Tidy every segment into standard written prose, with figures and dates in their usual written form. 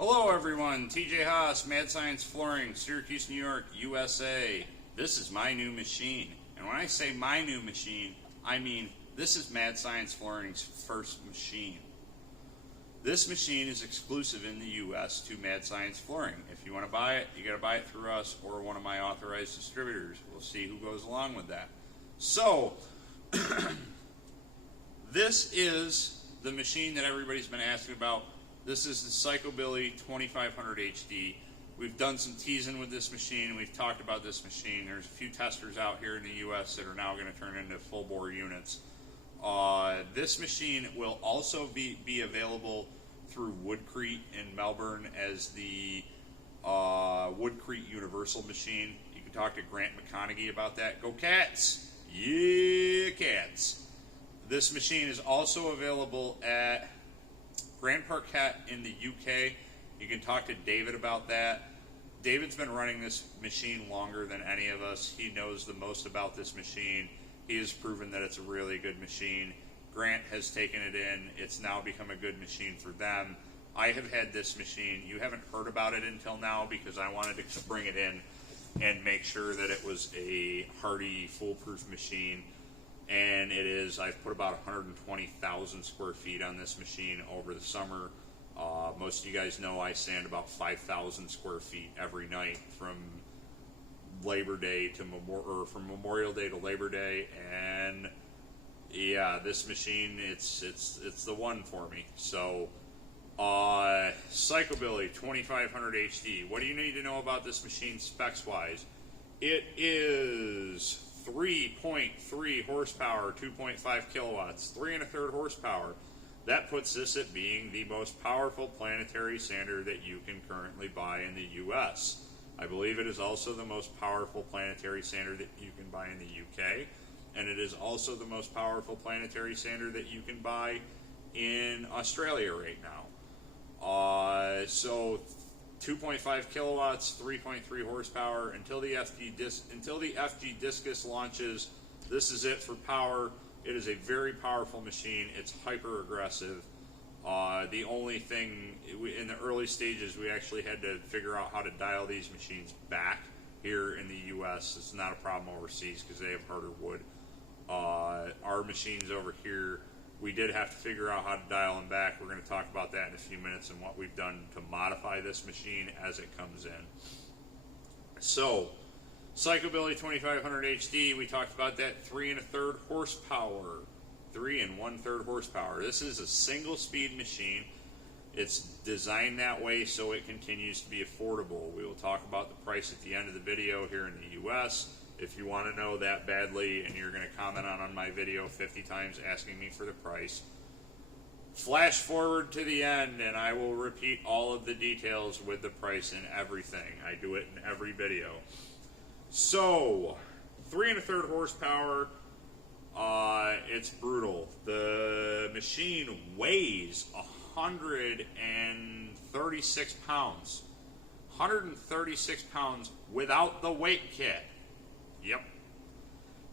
Hello everyone, TJ Haas, Mad Science Flooring, Syracuse, New York, USA. This is my new machine. And when I say my new machine, I mean this is Mad Science Flooring's first machine. This machine is exclusive in the US to Mad Science Flooring. If you want to buy it, you got to buy it through us or one of my authorized distributors. We'll see who goes along with that. So, this is the machine that everybody's been asking about. This is the Psychobilly 2500 HD. We've done some teasing with this machine. We've talked about this machine. There's a few testers out here in the U.S. that are now going to turn into full-bore units. This machine will also be available through Woodcrete in Melbourne as the Woodcrete Universal machine. You can talk to Grant McConaughey about that. Go Cats! Yeah, Cats! This machine is also available at Grand Parquet in the UK. You can talk to David about that. David's been running this machine longer than any of us. He knows the most about this machine. He has proven that it's a really good machine. Grant has taken it in. It's now become a good machine for them. I have had this machine. You haven't heard about it until now because I wanted to bring it in and make sure that it was a hardy, foolproof machine. And it is. I've put about 120,000 square feet on this machine over the summer. Most of you guys know I sand about 5,000 square feet every night from Labor Day to from Memorial Day to Labor Day, and yeah, this machine it's the one for me. So, Psychobilly 2500 HD. What do you need to know about this machine specs wise? It is 3.3 horsepower, 2.5 kilowatts, 3 1/3 horsepower. That puts this at being the most powerful planetary sander that you can currently buy in the U.S. I believe it is also the most powerful planetary sander that you can buy in the UK, and it is also the most powerful planetary sander that you can buy in Australia right now. So 2.5 kilowatts, 3.3 horsepower. Until the FG Discus launches, this is it for power. It is a very powerful machine. It's hyper aggressive. The only thing in the early stages, we actually had to figure out how to dial these machines back here in the U.S. It's not a problem overseas because they have harder wood. Our machines over here, we did have to figure out how to dial them back. We're going to talk about that in a few minutes and what we've done to modify this machine as it comes in. So, Psychobilly 2500 HD, we talked about that, 3 1/3 horsepower. 3 1/3 horsepower. This is a single speed machine. It's designed that way so it continues to be affordable. We will talk about the price at the end of the video here in the US. If you want to know that badly and you're going to comment on my video 50 times asking me for the price, flash forward to the end and I will repeat all of the details with the price and everything. I do it in every video. So, 3 1/3 horsepower, it's brutal. The machine weighs 136 pounds. 136 pounds without the weight kit. Yep.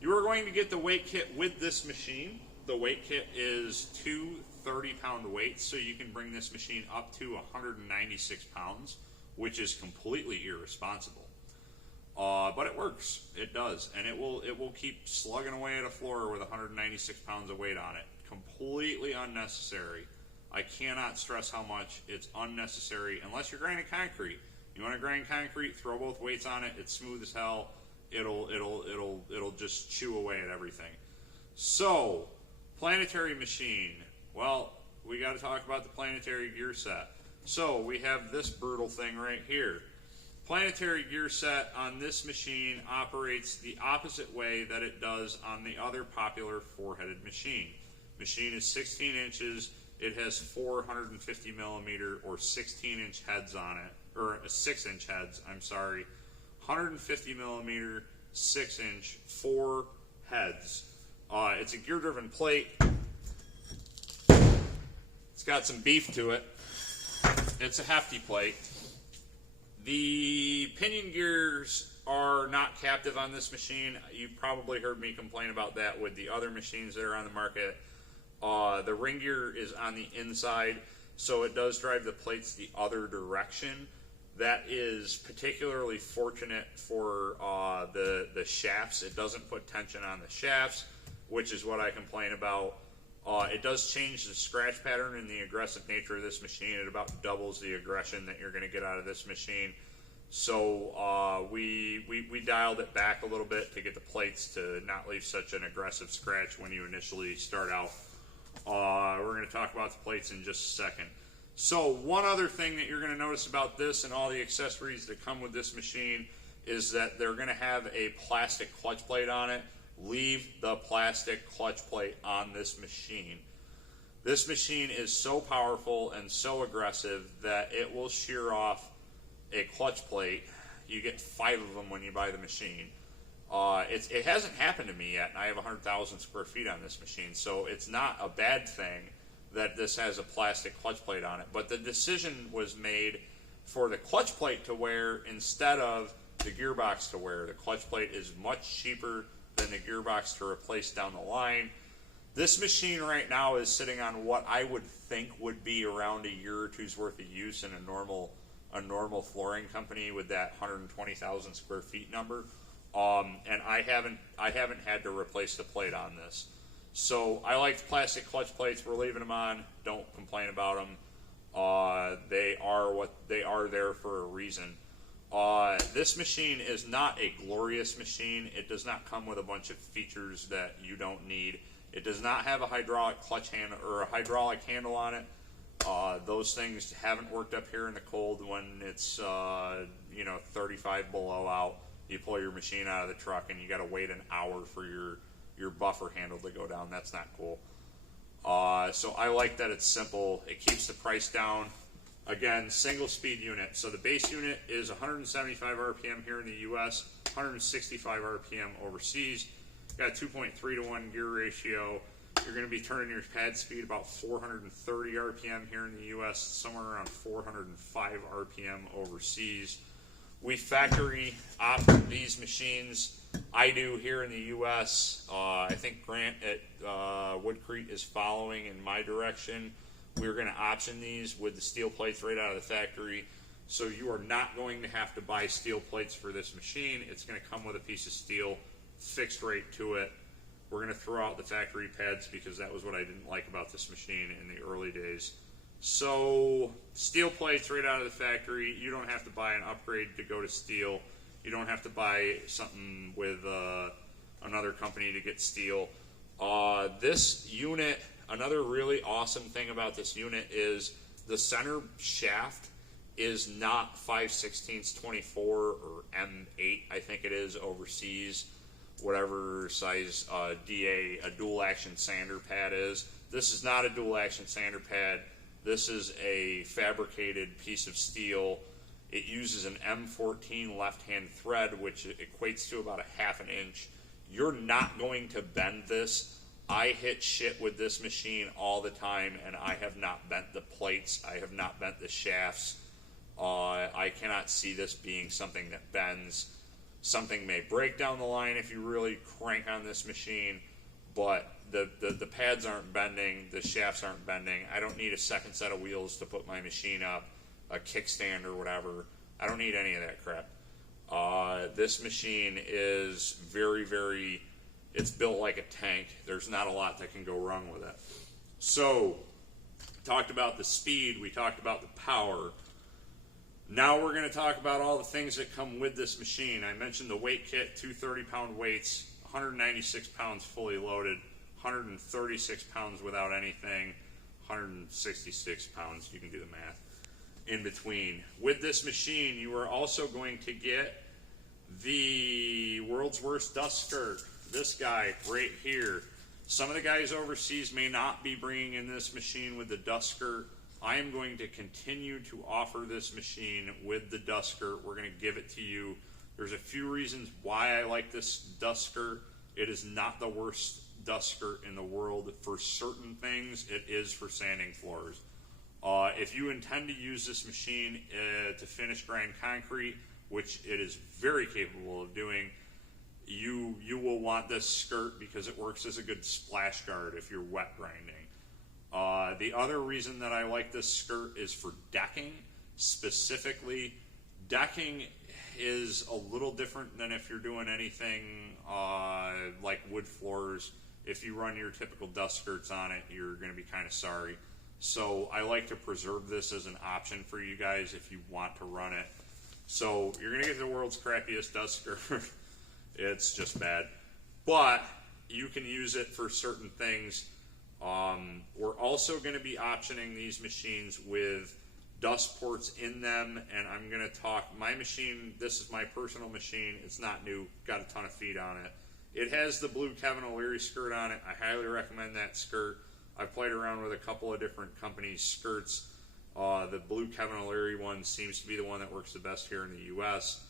You are going to get the weight kit with this machine. The weight kit is 2 30-pound weights, so you can bring this machine up to 196 pounds, which is completely irresponsible. But it works. It does, and it will keep slugging away at a floor with 196 pounds of weight on it. Completely unnecessary. I cannot stress how much it's unnecessary unless you're grinding concrete. You want to grind concrete, throw both weights on it. It's smooth as hell. It'll just chew away at everything. So, planetary machine. Well, we got to talk about the planetary gear set. So we have this brutal thing right here. Planetary gear set on this machine operates the opposite way that it does on the other popular four-headed machine. Machine is 16 inches. It has 450 millimeter or 16-inch heads on it, or 6-inch heads, I'm sorry. 150 millimeter, 6-inch, 4 heads. It's a gear-driven plate. It's got some beef to it. It's a hefty plate. The pinion gears are not captive on this machine. You've probably heard me complain about that with the other machines that are on the market. The ring gear is on the inside. so it does drive the plates the other direction. That is particularly fortunate for the shafts. It doesn't put tension on the shafts, which is what I complain about. It does change the scratch pattern and the aggressive nature of this machine. It about doubles the aggression that you're going to get out of this machine. So we dialed it back a little bit to get the plates to not leave such an aggressive scratch when you initially start out. We're going to talk about the plates in just a second. So one other thing that you're going to notice about this and all the accessories that come with this machine is that they're going to have a plastic clutch plate on it. Leave the plastic clutch plate on this machine. This machine is so powerful and so aggressive that it will shear off a clutch plate. You get 5 of them when you buy the machine. It hasn't happened to me yet, and I have 100,000 square feet on this machine, so it's not a bad thing that this has a plastic clutch plate on it. But the decision was made for the clutch plate to wear instead of the gearbox to wear. The clutch plate is much cheaper than the gearbox to replace down the line. This machine right now is sitting on what I would think would be around a year or two's worth of use in a normal flooring company with that 120,000 square feet number. And I haven't had to replace the plate on this. So I like the plastic clutch plates. We're leaving them on. Don't complain about them. They are there for a reason. This machine is not a glorious machine. It does not come with a bunch of features that you don't need. It does not have a hydraulic clutch handle or a hydraulic handle on it. Those things haven't worked up here in the cold when it's 35 below out. You pull your machine out of the truck and you got to wait an hour for your buffer handle to go down. That's not cool. So I like that it's simple. It keeps the price down. Again, single speed unit. So the base unit is 175 RPM here in the US, 165 RPM overseas. Got a 2.3 to 1 gear ratio. You're going to be turning your pad speed about 430 RPM here in the US, somewhere around 405 RPM overseas. We factory op these machines. I do here in the US. I think Grant at Woodcrete is following in my direction. We're going to option these with the steel plates right out of the factory. So you are not going to have to buy steel plates for this machine. It's going to come with a piece of steel fixed right to it. We're going to throw out the factory pads because that was what I didn't like about this machine in the early days. So steel plates right out of the factory. You don't have to buy an upgrade to go to steel. You don't have to buy something with another company to get steel. This unit, another really awesome thing about this unit is the center shaft is not 5/16 24 or M8, I think it is overseas, whatever size DA, a dual action sander pad is. This is not a dual action sander pad. This is a fabricated piece of steel. It uses an M14 left-hand thread, which equates to about a 1/2 inch. You're not going to bend this. I hit shit with this machine all the time, and I have not bent the plates. I have not bent the shafts. I cannot see this being something that bends. Something may break down the line if you really crank on this machine, but the pads aren't bending, the shafts aren't bending. I don't need a second set of wheels to put my machine up, a kickstand or whatever. I don't need any of that crap. This machine is very, very, it's built like a tank. There's not a lot that can go wrong with it. So, talked about the speed, we talked about the power. Now we're going to talk about all the things that come with this machine. I mentioned the weight kit, 2 30-pound weights, 196 pounds fully loaded, 136 pounds without anything, 166 pounds, you can do the math, in between. With this machine, you are also going to get the world's worst dust skirt. This guy right here. Some of the guys overseas may not be bringing in this machine with the dust skirt. I am going to continue to offer this machine with the dust skirt. We're going to give it to you. There's a few reasons why I like this dust skirt. It is not the worst dust skirt in the world. For certain things, it is for sanding floors. If you intend to use this machine to finish grind concrete, which it is very capable of doing, you will want this skirt because it works as a good splash guard if you're wet grinding. The other reason that I like this skirt is for decking. Specifically, decking is a little different than if you're doing anything like wood floors. If you run your typical dust skirts on it, you're going to be kind of sorry. So I like to preserve this as an option for you guys if you want to run it. So you're going to get the world's crappiest dust skirt. It's just bad. But you can use it for certain things. We're also going to be optioning these machines with dust ports in them, and I'm going to talk, my machine, this is my personal machine, it's not new, got a ton of feet on it. It has the blue Kevin O'Leary skirt on it. I highly recommend that skirt. I've played around with a couple of different companies' skirts. The blue Kevin O'Leary one seems to be the one that works the best here in the U.S.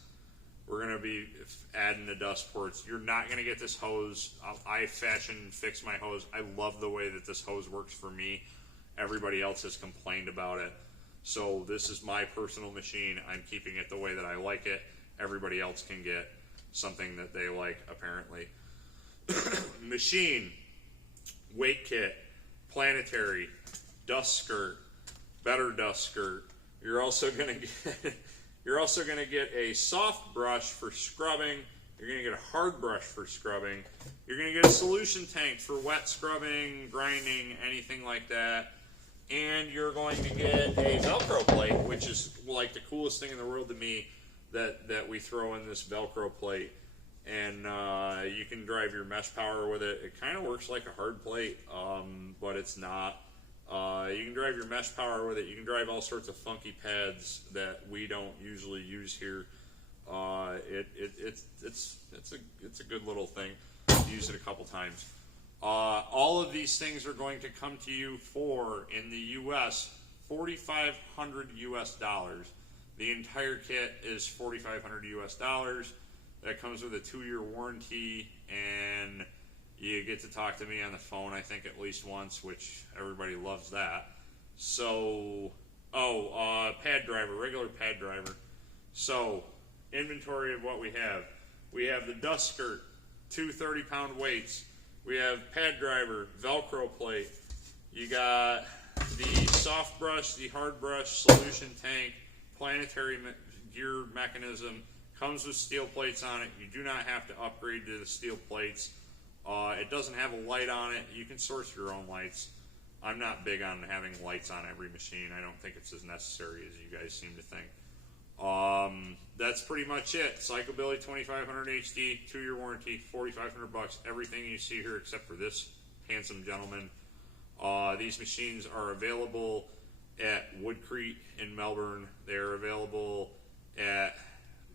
We're going to be adding the dust ports. You're not going to get this hose. I fashion and fix my hose. I love the way that this hose works for me. Everybody else has complained about it. So this is my personal machine. I'm keeping it the way that I like it. Everybody else can get something that they like, apparently. Machine, weight kit, planetary, dust skirt, better dust skirt. You're also going to get a soft brush for scrubbing. You're going to get a hard brush for scrubbing. You're going to get a solution tank for wet scrubbing, grinding, anything like that. And you're going to get a Velcro plate, which is like the coolest thing in the world to me, that we throw in this Velcro plate. And you can drive your mesh power with it. It kind of works like a hard plate, but it's not. You can drive your mesh power with it. You can drive all sorts of funky pads that we don't usually use here. It's a good little thing. I've used it a couple times. All of these things are going to come to you for, in the U.S., $4,500 US. The entire kit is $4,500 US. That comes with a 2-year warranty, and you get to talk to me on the phone, I think, at least once, which everybody loves that. So, pad driver, regular pad driver. So, inventory of what we have. We have the dust skirt, 2 30-pound weights. We have pad driver, Velcro plate. You got the soft brush, the hard brush, solution tank, planetary gear mechanism. Comes with steel plates on it. You do not have to upgrade to the steel plates. It doesn't have a light on it. You can source your own lights. I'm not big on having lights on every machine. I don't think it's as necessary as you guys seem to think. That's pretty much it. Psychobilly 2500 HD, 2-year warranty, $4,500. Everything you see here except for this handsome gentleman. These machines are available at Woodcrete in Melbourne. They are available at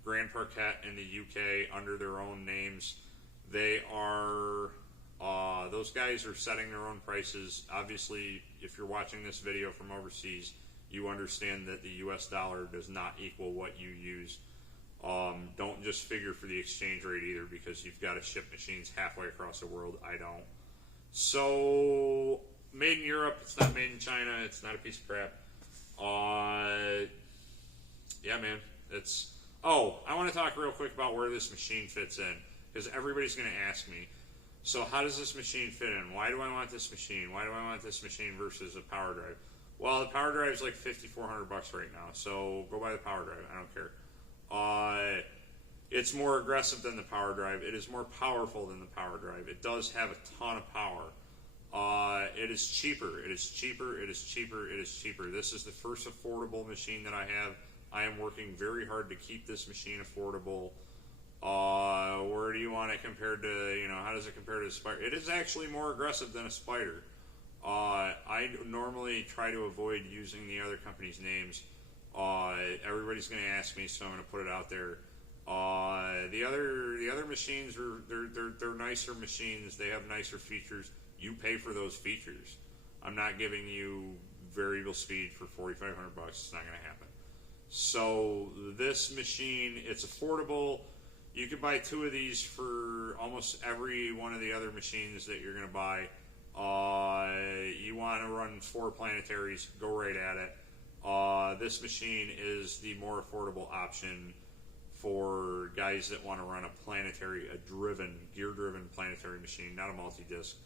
Grand Parquet in the UK under their own names. They are, those guys are setting their own prices. Obviously, if you're watching this video from overseas, you understand that the US dollar does not equal what you use. Don't just figure for the exchange rate either, because you've got to ship machines halfway across the world. I don't. So, made in Europe, it's not made in China, it's not a piece of crap. Yeah, man, it's... Oh, I want to talk real quick about where this machine fits in, because everybody's going to ask me, so how does this machine fit in? Why do I want this machine? Why do I want this machine versus a power drive? Well, the power drive is like $5,400 right now, so go buy the power drive. I don't care. It's more aggressive than the power drive. It is more powerful than the power drive. It does have a ton of power. It is cheaper. It is cheaper. It is cheaper. It is cheaper. This is the first affordable machine that I have. I am working very hard to keep this machine affordable. Where do you want it compared to, how does it compare to a Spider? It is actually more aggressive than a Spider. I normally try to avoid using the other company's names. Everybody's going to ask me, so I'm going to put it out there. The other machines they're nicer machines. They have nicer features. You pay for those features. I'm not giving you variable speed for $4,500. It's not going to happen. So this machine, it's affordable. You can buy 2 of these for almost every one of the other machines that you're going to buy. You want to run 4 planetaries, go right at it. This machine is the more affordable option for guys that want to run a planetary, gear-driven planetary machine, not a multi-disc.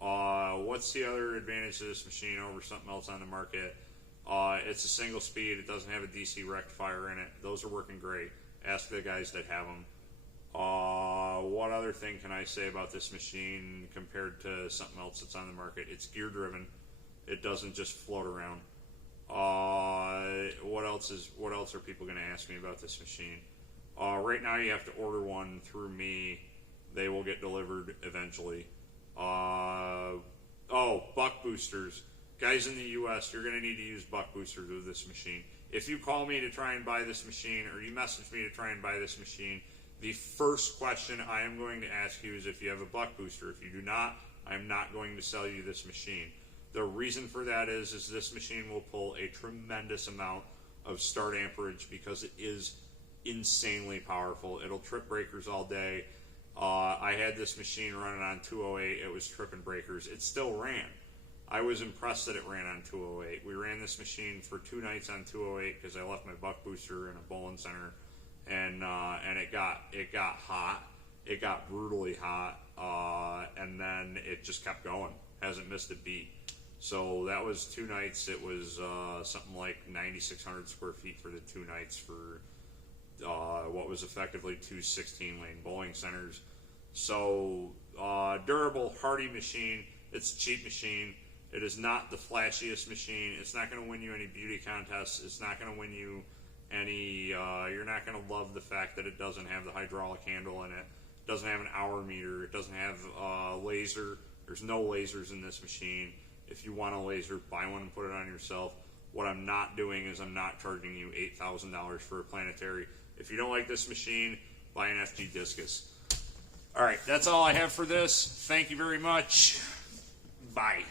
What's the other advantage of this machine over something else on the market? It's a single speed. It doesn't have a DC rectifier in it. Those are working great. Ask the guys that have them. What other thing can I say about this machine compared to something else that's on the market? It's gear driven. It doesn't just float around. What else are people going to ask me about this machine? Right now you have to order one through me. They will get delivered eventually. Buck boosters. Guys in the US, you're going to need to use buck boosters with this machine. If you call me to try and buy this machine, or you message me to try and buy this machine, the first question I am going to ask you is if you have a buck booster. If you do not, I'm not going to sell you this machine. The reason for that is this machine will pull a tremendous amount of start amperage because it is insanely powerful. It'll trip breakers all day. I had this machine running on 208. It was tripping breakers. It still ran. I was impressed that it ran on 208. We ran this machine for 2 nights on 208 because I left my buck booster in a bowling center, and it got hot. It got brutally hot, and then it just kept going. Hasn't missed a beat. So that was 2 nights. It was something like 9,600 square feet for the 2 nights for what was effectively 2 16-lane bowling centers. So durable, hardy machine. It's a cheap machine. It is not the flashiest machine. It's not going to win you any beauty contests. It's not going to win you any. You're not going to love the fact that it doesn't have the hydraulic handle in it. It doesn't have an hour meter. It doesn't have laser. There's no lasers in this machine. If you want a laser, buy one and put it on yourself. What I'm not doing is I'm not charging you $8,000 for a planetary. If you don't like this machine, buy an FG Discus. All right, that's all I have for this. Thank you very much. Bye.